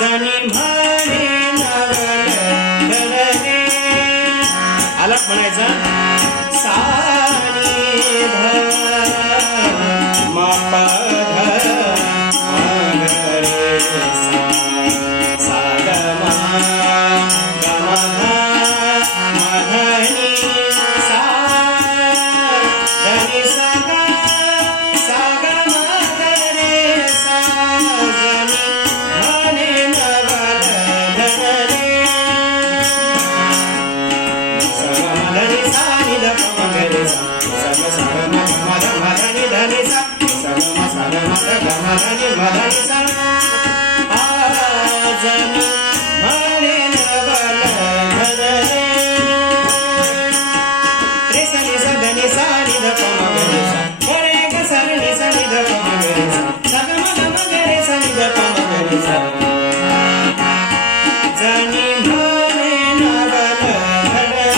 जनी म्हणे नवल धरणे आलाप म्हणायचा सा नी ध म प ध म ग रे सा सा ग म ग म ध म ध नि सा ध नि सा ग सा ग म ग रे सा जनी म्हणे नवल धरणे सा ग म ध नि सा नि ध प म ग रे सा सा ग म म ध म ध नि ध नि सा सा ग म ध ग म ध नि म ध नि सा जनी म्हणे नवल धरणे रे सा नि सा ध नि सा नि ध प म ग रे सा रे ग सा रे नि सा नि ध प म ग रे सा सा ग म ग रे सा नि ध प म ग रे सा जनी म्हणे नवल धरणे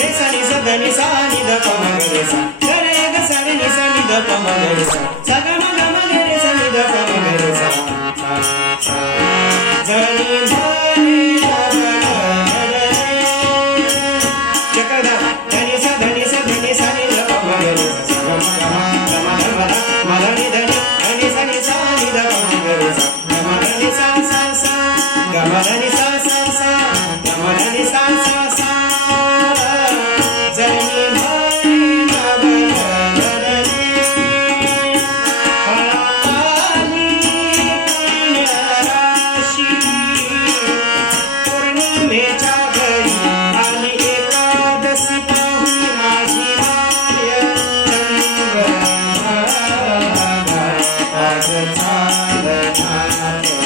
रे सा नि सा ध नि सा नि ध प म ग रे सा रे ग सा रे नि सा नि ध प म ग रे सा सा ग म ग रे सा नि ध प म ग रे सा जनी म्हणे नवल धरणे चक्रधार धनी सा धनी सा धनी सा नि ध प म ग रे सा सा ग म ग म ध म ध म ध नि ध नि सा नि सा नि ध प म ग रे सा ग म ध नि सा सा सा ग म ध नि सा सा सा ग म ध नि सा सा सा जनी म्हणे नवल धरणे फळाली पुण्यराशी पौर्णिमेच्या घरी आली एकादशी पाहुणी माझी माय चंद्रभागा आज चालणार